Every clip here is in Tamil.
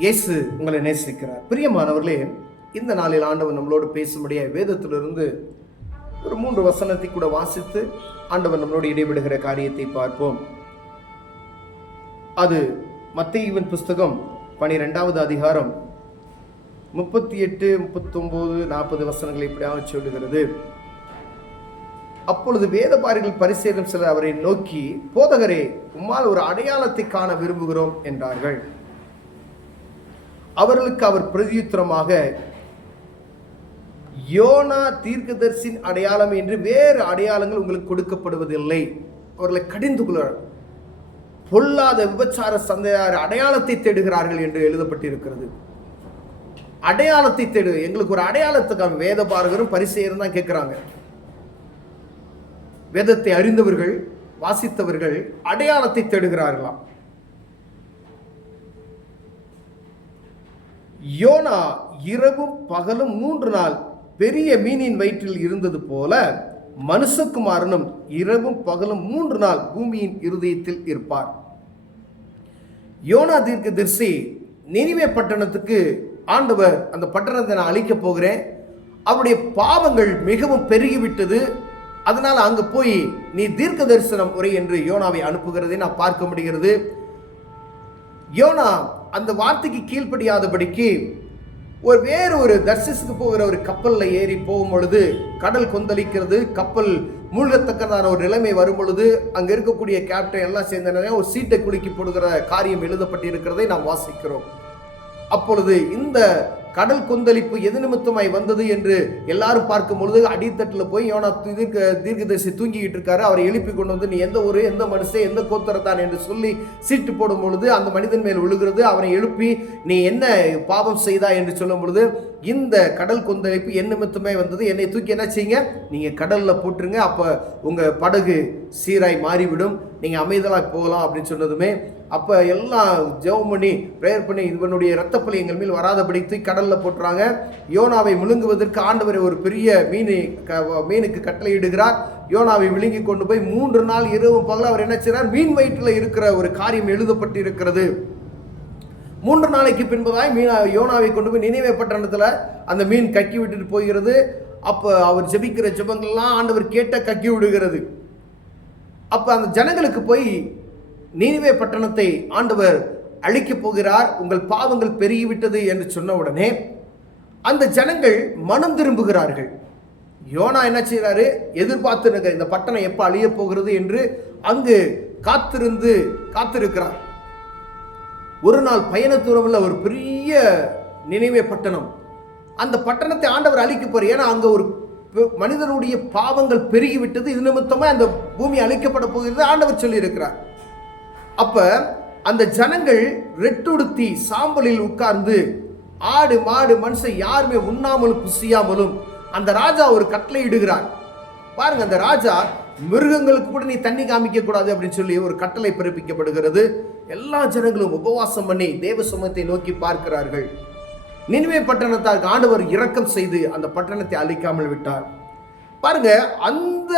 இயேசு உங்களை நேசிக்கிறார். பிரியமானவர்களே, இந்த நாளில் ஆண்டவர் நம்மளோடு பேசும்படிய வேதத்திலிருந்து ஒரு 3 வசனத்தை கூட வாசித்து ஆண்டவர் நம்மளோடு இடைபெடுகிற காரியத்தை பார்ப்போம். அது மத்தேயுவின் புஸ்தகம் 12வது அதிகாரம் 38, 39, 40 வசனங்களை இப்படியாக சொல்லுகிறது. அப்பொழுது வேதபாரகர்கள் பரிசேயரும் சிலர் அவரை நோக்கி, போதகரே, உம்மால் ஒரு அடையாளத்தை காண விரும்புகிறோம் என்றார்கள். அவர்களுக்கு அவர் பிரதியுத்தரமாக, யோனா தீர்க்கதரிசியின் அடையாளம் என்று வேறு அடையாளங்கள் உங்களுக்கு கொடுக்கப்படுவதில்லை. அவர்களை கடிந்து கொள்ள, பொல்லாத விபச்சார சந்தையார் அடையாளத்தை தேடுகிறார்கள் என்று எழுதப்பட்டிருக்கிறது. அடையாளத்தை தேடு, எங்களுக்கு ஒரு அடையாளத்துக்காக வேதபாரகரும் பரிசேயரும் தான் கேட்கிறாங்க. வேதத்தை அறிந்தவர்கள், வாசித்தவர்கள் அடையாளத்தை தேடுகிறார்களாம். யோனா இரவும் பகலும் 3 நாள் பெரிய மீனின் வயிற்றில் இருந்தது போல மனுஷகுமாரனும் இரவும் பகலும் 3 நாள் பூமியின் இருதயத்தில் இருப்பார். யோனா தீர்க்கதரிசி நினிவே பட்டணத்துக்கு ஆண்டவர், அந்த பட்டணத்தை நான் அழிக்கப் போகிறேன், அவருடைய பாவங்கள் மிகவும் பெருகிவிட்டது, அதனால் அங்கு போய் நீ தீர்க்க தரிசனம் உரை என்று யோனாவை அனுப்புகிறதை நான் பார்க்க முடிகிறது. யோனா அந்த வார்த்தைக்கு கீழ்ப்படியாதபடிக்கு வேறு ஒரு தர்சிஸுக்கு போகிற ஒரு கப்பலில் ஏறி போகும் பொழுது கடல் கொந்தளிக்கிறது, கப்பல் மூழ்கத்தக்கதான ஒரு நிலைமை வரும் பொழுது அங்கே இருக்கக்கூடிய கேப்டன் எல்லாம் சேர்ந்த ஒரு சீட்டை குலுக்கி போடுகிற காரியம் எழுதப்பட்டிருக்கிறதை நாம் வாசிக்கிறோம். அப்பொழுது இந்த கடல் கொந்தளிப்பு எது நிமித்தமாய் வந்தது என்று எல்லாரும் பார்க்கும் பொழுது அடித்தட்டில் போய் யோனா தீர்க்கதரிசி தூங்கிக்கிட்டு இருக்காரு. அவரை எழுப்பி கொண்டு வந்து, நீ எந்த ஊரு, எந்த மனுஷன், எந்த கோத்திரத்தான் என்று சொல்லி சீட்டு போடும் பொழுது அந்த மனிதன் மேல் விழுகிறது. அவரை எழுப்பி, நீ என்ன பாவம் செய்தா என்று சொல்லும் பொழுது, இந்த கடல் கொந்தளிப்பு என் நிமித்தமே வந்தது, என்னை தூக்கி என்ன செய்யுங்க, நீங்க கடல்ல போட்டுருங்க, அப்ப உங்க படகு சீராய் மாறிவிடும், நீங்க அமைதலாக போகலாம் அப்படின்னு சொன்னதுமே, அப்போ எல்லாம் ஜெபம் பண்ணி ப்ரேயர் பண்ணி இவனுடைய இரத்தப்பழி எங்கள் மேல் வராதபடி கடலில் போட்டுறாங்க. யோனாவை விழுங்குவதற்கு ஆண்டவர் ஒரு பெரிய மீனுக்கு கட்டளையிடுகிறார். யோனாவை விழுங்கி கொண்டு போய் 3 நாள் இரவும் பகலும் அவர் என்ன செய்கிறார், மீன் வயிற்றில் இருக்கிற ஒரு காரியம் எழுதப்பட்டு இருக்கிறது. 3 நாளைக்கு பின்பதாய் யோனாவை கொண்டு போய் நினிவே பட்டணத்தில் அந்த மீன் கக்கி விட்டுட்டு போகிறது. அப்போ அவர் ஜெபிக்கிற ஜெபங்கள்லாம் ஆண்டவர் கேட்ட கக்கி விடுகிறது. அப்போ அந்த ஜனங்களுக்கு போய், நினிவே பட்டணத்தை ஆண்டவர் அழிக்கப் போகிறார், உங்கள் பாவங்கள் பெருகிவிட்டது என்று சொன்ன உடனே அந்த ஜனங்கள் மனம் திரும்புகிறார்கள். யோனா என்ன செய்கிறாரு, எதிர்பார்த்து இந்த பட்டணம் எப்போ அழிய போகிறது என்று அங்கு காத்திருக்கிறார். ஒரு நாள் பயண தூரமுள்ள ஒரு பெரிய நினிவே பட்டணம், அந்த பட்டணத்தை ஆண்டவர் அழிக்க போறார். ஏன்னா அங்க ஒரு மனிதனுடைய பாவங்கள் பெருகிவிட்டது, இது நிமித்தமா அந்த பூமி அழிக்கப்பட போகிறது ஆண்டவர் சொல்லி இருக்கிறார். அப்ப அந்த ஜனங்கள் ரெட்டுடுத்தி சாம்பலில் உட்கார்ந்து, ஆடு மாடு மனுஷன் யாருமே உண்ணாமலும் புசியாமலும் அந்த ராஜா ஒரு கட்டளை இடுகிறார். பாருங்க, அந்த ராஜா மிருகங்களுக்கு கூட நீ தண்ணி காமிக்க கூடாது அப்படின்னு சொல்லி ஒரு கட்டளை பிறப்பிக்கப்படுகிறது. எல்லா ஜனங்களும் உபவாசம் பண்ணி தேவ சமூகத்தை நோக்கி பார்க்கிறார்கள். நினிவே பட்டணத்தாருக்கு ஆண்டவர் இரக்கம் செய்து அந்த பட்டணத்தை அழிக்காமல் விட்டார். பாருங்க, அந்த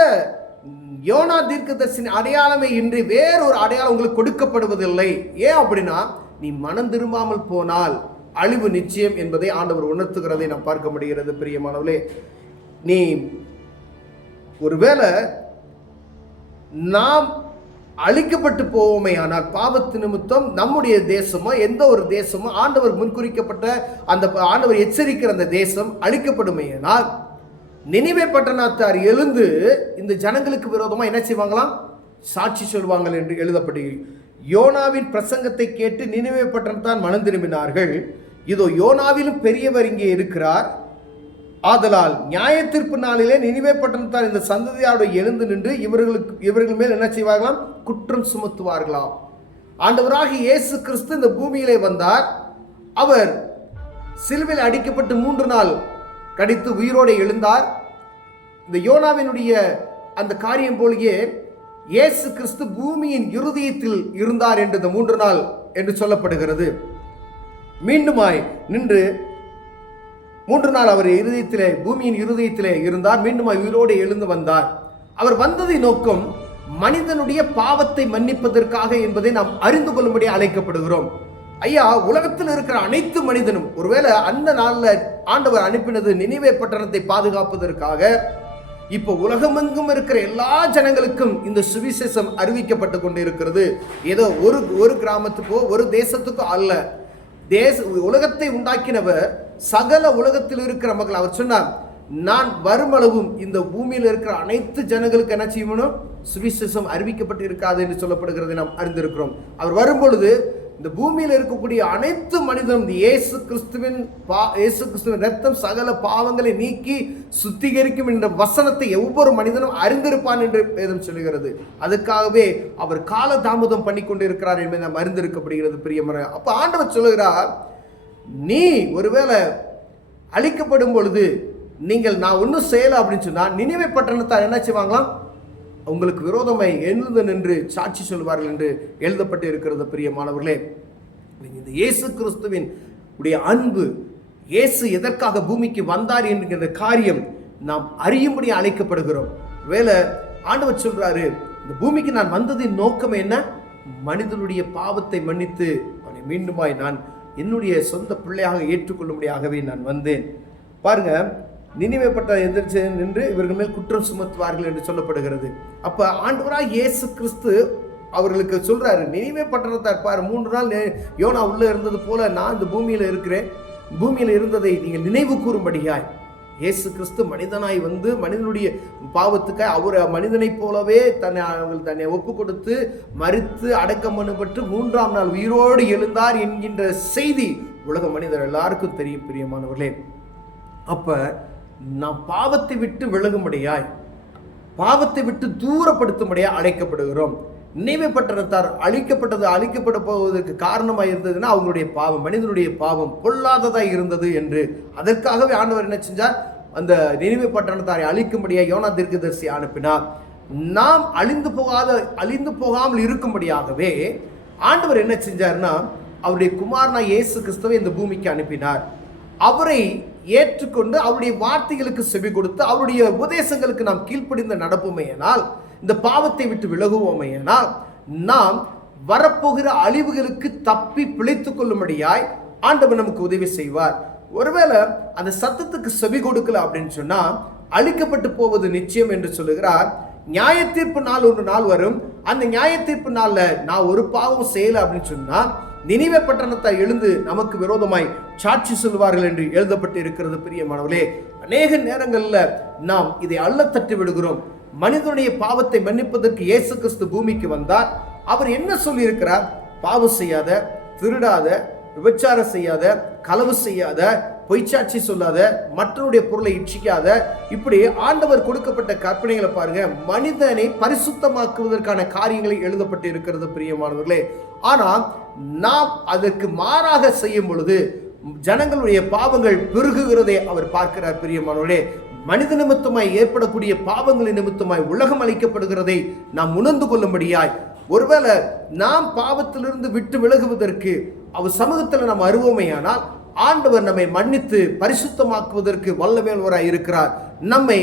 யோனா தீர்க்கதரிசியின் அடையாளமே இன்றி வேறொரு அடையாளம் உங்களுக்கு கொடுக்கப்படுவதில்லை. ஏன் அப்படின்னா, நீ மனம் திரும்பாமல் போனால் அழிவு நிச்சயம் என்பதை ஆண்டவர் உணர்த்துகிறதை நாம் பார்க்க முடிகிறது. பிரியமானவர்களே, நீ ஒருவேளை நாம் அழிக்கப்பட்டு போவோமே ஆனால், பாவத்து நிமித்தம் நம்முடைய தேசமோ எந்த ஒரு தேசமோ ஆண்டவர் முன்குறிக்கப்பட்ட அந்த ஆண்டவர் எச்சரிக்கிற அந்த தேசம் அழிக்கப்படுமே ஆனால், நினிவே பட்டணத்தார் எழுந்து இந்த ஜனங்களுக்கு விரோதமாக என்ன செய்வாங்களாம், சாட்சி சொல்வாங்கள் என்று எழுதப்படுகிறது. யோனாவின் பிரசங்கத்தை கேட்டு நினிவே பட்டணத்தார் மனம் திரும்பினார்கள். இதோ யோனாவிலும் பெரியவர் இங்கே இருக்கிறார், ஆதலால் நியாய தீர்ப்பு நாளிலே நினிவே பட்டணத்தார் இந்த சந்ததியாரோடு எழுந்து நின்று இவர்கள் மேல் என்ன செய்வார்களாம், குற்றம் சுமத்துவார்களாம். ஆண்டவராகிய இயேசு கிறிஸ்து இந்த பூமியிலே வந்தார். அவர் சிலுவையில் அடிக்கப்பட்டு 3 நாள் கடித்து உயிரோடு எழுந்தார். இந்த யோனாவினுடைய அந்த காரியம் போலயே இயேசு கிறிஸ்து பூமியின் இருதயத்தில் இருந்தார் என்று இந்த 3 நாள் என்று சொல்லப்படுகிறது. மீண்டுமாய் நின்று 3 நாள் அவர் இருதயத்திலே, பூமியின் இருதயத்திலே இருந்தார். மீண்டுமாய் உயிரோடு எழுந்து வந்தார். அவர் வந்ததை நோக்கம் மனிதனுடைய பாவத்தை மன்னிப்பதற்காக என்பதை நாம் அறிந்து கொள்ளும்படி அழைக்கப்படுகிறோம். ஐயா, உலகத்தில் இருக்கிற அனைத்து மனிதனும், ஒருவேளை அந்த நாள்ல ஆண்டவர் அனுப்பினது நினிவே பட்டணத்தை பாதுகாப்பதற்காக, இப்போ உலகமெங்கும் இருக்கிற எல்லா ஜனங்களுக்கும் இந்த சுவிசேஷம் அறிவிக்கப்பட்டு கொண்டு இருக்கிறது. ஏதோ ஒரு கிராமத்துக்கோ ஒரு தேசத்துக்கோ அல்ல. உலகத்தை உண்டாக்கினவர் சகல உலகத்தில் இருக்கிற மக்கள். அவர் சொன்னார், நான் வருமளவும் இந்த பூமியில் இருக்கிற அனைத்து ஜனங்களுக்கு என்ன செய்யணும், சுவிசேஷம் அறிவிக்கப்பட்டு இருக்காது என்று சொல்லப்படுகிறதை நாம் அறிந்திருக்கிறோம். அவர் வரும்பொழுது இந்த பூமியில் இருக்கக்கூடிய அனைத்து மனிதனும் இயேசு கிறிஸ்துவின் ரத்தம் சகல பாவங்களை நீக்கி சுத்திகரிக்கும் என்ற வசனத்தை ஒவ்வொரு மனிதனும் அறிந்திருப்பான் என்று வேதம் சொல்லுகிறது. அதுக்காகவே அவர் கால தாமதம் பண்ணி கொண்டு இருக்கிறார் என்பதை நாம் அறிந்திருக்கப்படுகிறது பிரியமான. அப்ப ஆண்டவர் சொல்லுகிறார், நீ ஒருவேளை அழிக்கப்படும் பொழுது நான் ஒன்றும் செய்யல அப்படின்னு சொன்னா நினிவே பட்டணத்தார் என்ன செய்வாங்களாம், உங்களுக்கு விரோதமாய் எழுந்து நின்று சாட்சி சொல்வார்கள் என்று எழுதப்பட்டு இருக்கிறது பிரியமானவர்களே. இந்த இயேசு கிறிஸ்துவின் உடைய அன்பு, இயேசு எதற்காக பூமிக்கு வந்தார் என்கிற காரியம் நாம் அறியும்படி அழைக்கப்படுகிறோம். வேலை ஆண்டவர் சொல்றாரு, இந்த பூமிக்கு நான் வந்ததின் நோக்கம் என்ன, மனிதனுடைய பாவத்தை மன்னித்து அவனை மீண்டுமாய் நான் என்னுடைய சொந்த பிள்ளையாக ஏற்றுக்கொள்ளும்படியாகவே நான் வந்தேன். பாருங்க, நினிவே பட்டணம் எதிர்த்து நின்று இவர்கள் மேல் குற்றம் சுமத்துவார்கள் என்று சொல்லப்படுகிறது. அப்ப ஆண்டவராய் இயேசு கிறிஸ்து அவர்களுக்கு சொல்றாரு, நினிவே பட்டணத்தார் பாரு, 3 நாள் யோனா உள்ள இருந்தது போல நான் இந்த பூமியில இருக்கிறேன், பூமியில இருந்ததை நீங்கள் நினைவு கூறும்படியாய் இயேசு கிறிஸ்து மனிதனாய் வந்து மனிதனுடைய பாவத்துக்காய் அவர் மனிதனைப் போலவே தன்னை ஒப்பு கொடுத்து மரித்து அடக்கம் பண்ணப்பட்டு 3ஆம் நாள் உயிரோடு எழுந்தார் என்கின்ற செய்தி உலக மனிதர் எல்லாருக்கும் தெரியும் பிரியமானவர்களே. அப்ப நாம் பாவத்தை விட்டு விலகும்படியாய், பாவத்தை விட்டு தூரப்படுத்தும்படியாய் அழைக்கப்படுகிறோம். நினைவே பட்டணத்தார் அழிக்கப்பட போவதற்கு காரணமாக இருந்ததுன்னா அவங்களுடைய பாவம், மனிதனுடைய பாவம் பொல்லாததாய் இருந்தது என்று. அதற்காகவே ஆண்டவர் என்ன செஞ்சார், அந்த நினிவே பட்டணத்தாரை அழிக்கும்படியாக யோனா தீர்க்கதரிசி அனுப்பினார். நாம் அழிந்து போகாமல் இருக்கும்படியாகவே ஆண்டவர் என்ன செஞ்சார்னா அவருடைய குமாரனா இயேசு கிறிஸ்துவை இந்த பூமிக்கு அனுப்பினார். அவரை ஏற்றுக்கொண்டு அவருடைய வார்த்தைகளுக்கு செவி கொடுத்து அவருடைய உபதேசங்களுக்கு நாம் கீழ்ப்படிந்து நடப்போமேயானால், இந்த பாவத்தை விட்டு விலகுவோமேயானால், நாம் வரப்போகிற அழிவுகளுக்கு தப்பி பிழைத்துக் கொள்ளும்படியாய் ஆண்டவர் நமக்கு உதவி செய்வார். ஒருவேளை அந்த சத்தத்துக்கு செவி கொடுக்கல அப்படின்னு சொன்னா அழிக்கப்பட்டு போவது நிச்சயம் என்று சொல்லுகிறார். நியாய தீர்ப்பு நாள் ஒரு நாள் வரும். அந்த நியாய தீர்ப்பு நாள்ல நான் ஒரு பாவம் செய்யல அப்படின்னு சொன்னா நினிவே பட்டணத்தை எழுந்து நமக்கு விரோதமாய் சாட்சி சொல்வார்கள் என்று எழுதப்பட்டு இருக்கிறது பிரியமானவர்களே. அநேக நேரங்கள்ல நாம் இதை அள்ளத்தட்டி விடுகிறோம். மனிதனுடைய பாவத்தை மன்னிப்பதற்கு இயேசு கிறிஸ்து பூமிக்கு வந்தார். அவர் என்ன சொல்லி இருக்கிறார், பாவம் செய்யாத, திருடாத, விபச்சாரம் செய்யாத, களவு செய்யாத, பொய்ச்சாட்சி சொல்லாத, மற்றவருடைய பொருளை இச்சிக்காத, இப்படி ஆண்டவர் கொடுக்கப்பட்ட கற்பனைகளை பாருங்க. மனிதனை பரிசுத்தமாக்குவதற்கான காரியங்களை எழுதப்பட்டு இருக்கிறது பிரியமானவர்களே. ஆனால் நாம் அதற்கு மாறாக செய்யும் பொழுது ஜனங்களுடைய பாவங்கள் பெருகுகிறதை அவர் பார்க்கிறார் பிரியமானவர்களே. மனித நிமித்தமாய் ஏற்படக்கூடிய பாவங்களின் நிமித்தமாய் உலகம் அளிக்கப்படுகிறதை நாம் உணர்ந்து கொள்ளும்படியாய், ஒருவேளை நாம் பாவத்திலிருந்து விட்டு விலகுவதற்கு அவர் சமூகத்தில் நாம் அருவமையானால் ஆண்டவர் நம்மை மன்னித்து பரிசுத்தமாக்குவதற்கு வல்லமையுள்ளவராய் இருக்கிறார். நம்மை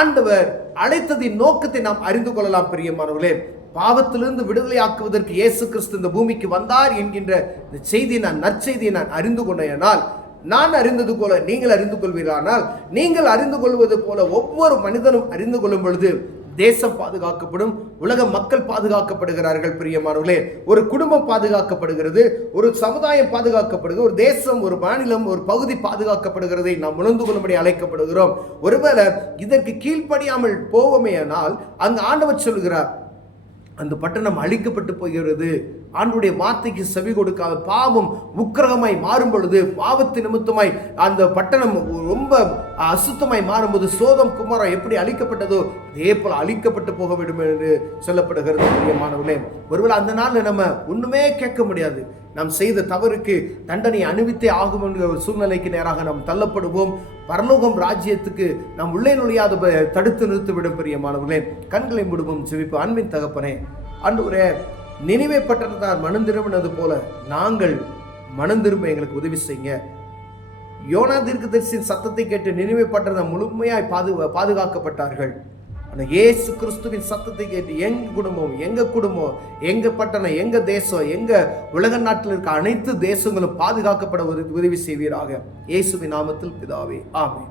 ஆண்டவர் அழைத்ததின் நோக்கத்தை நாம் அறிந்து கொள்ளலாம் பிரியமானவர்களே. பாவத்திலிருந்து விடுதலை ஆக்குவதற்கு இயேசு கிறிஸ்து இந்த பூமிக்கு வந்தார் என்கின்ற இந்த செய்தியை நற்செய்தியை நான் அறிந்து கொண்டேனால், நான் அறிந்தது போல நீங்கள் அறிந்து கொள்வீர்களானால், நீங்கள் அறிந்து கொள்வது போல ஒவ்வொரு மனிதனும் அறிந்து கொள்ளும் பொழுது தேசம் பாதுகாக்கப்படும், உலக மக்கள் பாதுகாக்கப்படுகிறார்கள் பிரியமானவர்களே. ஒரு குடும்பம் பாதுகாக்கப்படுகிறது, ஒரு சமுதாயம் பாதுகாக்கப்படுகிறது, ஒரு தேசம், ஒரு மாநிலம், ஒரு பகுதி பாதுகாக்கப்படுகிறதை நாம் உணர்ந்து கொள்ளும்படி அழைக்கப்படுகிறோம். ஒருவேளை இதற்கு கீழ்ப்படியாமல் போவோமேயானால் அங்கு ஆண்டவர் சொல்கிறார், அந்த பட்டணம் அழிக்கப்பட்டு போகிறது. ஆண்டுடைய வார்த்தைக்கு செவி கொடுக்காத பாவம் உக்கிரகமாய் மாறும் பொழுது, பாவத்தின் நிமித்தமாய் அந்த பட்டணம் ரொம்ப அசுத்தமாய் மாறும்போது சோதம் குமாரா எப்படி அழிக்கப்பட்டதோ அதே போல அழிக்கப்பட்டு போக வேண்டும் என்று சொல்லப்படுகிறது பிரியமானவர்களே. ஒருவேளை அந்த நாள் நம்ம ஒண்ணுமே கேட்க முடியாது. நாம் செய்த தவறுக்கு தண்டனை அனுபவித்தே ஆகும் என்ற ஒரு சூழ்நிலைக்கு நேராக நாம் தள்ளப்படுவோம். பரலோகம் ராஜ்யத்துக்கு நாம் உள்ளே நுழையாத தடுத்து நிறுத்திவிடும் பிரியமானவர்களே. கண்களை மூடுவோம், செவிப்பு. அன்பின் தகப்பனே, ஆண்டவரே, நினிவே பட்டணத்தார் மனம் திரும்பினது போல நாங்கள் மனம் திரும்ப எங்களுக்கு உதவி செய்யுங்க. யோனா தீர்க்கதரிசியின் சத்தத்தை கேட்டு நினிவே பட்டணம் முழுமையாய் பாதுகாக்கப்பட்டார்கள். அந்த இயேசு கிறிஸ்துவின் சத்தத்தை கேட்டு எங்க குடும்பம், எங்க பட்டணம், எங்க தேசம், எங்க உலக நாட்டில் இருக்க அனைத்து தேசங்களும் பாதுகாக்கப்பட உதவி செய்வீராக. இயேசுவின் நாமத்தில் பிதாவே, ஆமென்.